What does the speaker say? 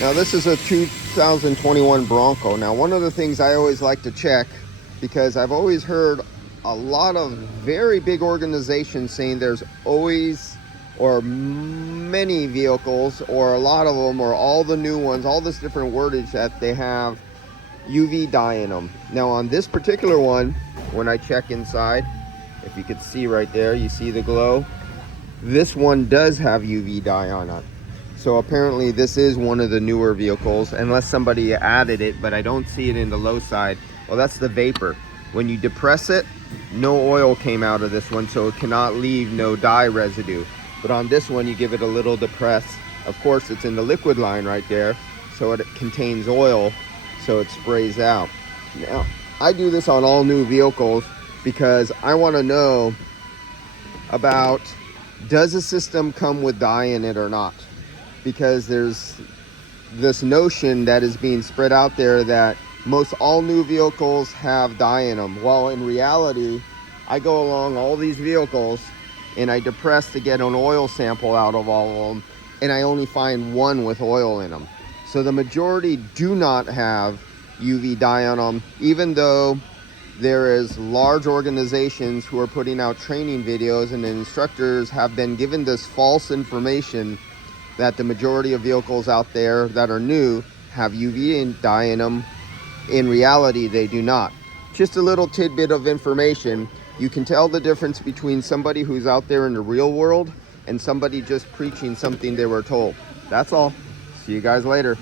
Now this is a 2021 Bronco. Now one of the things I always like to check, because I've always heard a lot of very big organizations saying there's always, or many vehicles, or a lot of them, or all the new ones, all this different wordage that they have UV dye in them. Now on this particular one, when I check inside, if you could see right there, you see the glow. This one does have UV dye on it. So apparently this is one of the newer vehicles, unless somebody added it, but I don't see it in the low side. Well, that's the vapor. When you depress it, no oil came out of this one, so it cannot leave no dye residue. But on this one, you give it a little depress. Of course, it's in the liquid line right there, so it contains oil, so it sprays out. Now, I do this on all new vehicles because I want to know about, does the system come with dye in it or not? Because there's this notion that is being spread out there that most all new vehicles have dye in them. Well, in reality, I go along all these vehicles and I depress to get an oil sample out of all of them, and I only find one with oil in them. So the majority do not have UV dye on them, even though there is large organizations who are putting out training videos, and the instructors have been given this false information that the majority of vehicles out there that are new have UV dye in them. In reality, they do not. Just a little tidbit of information. You can tell the difference between somebody who's out there in the real world and somebody just preaching something they were told. That's all. See you guys later.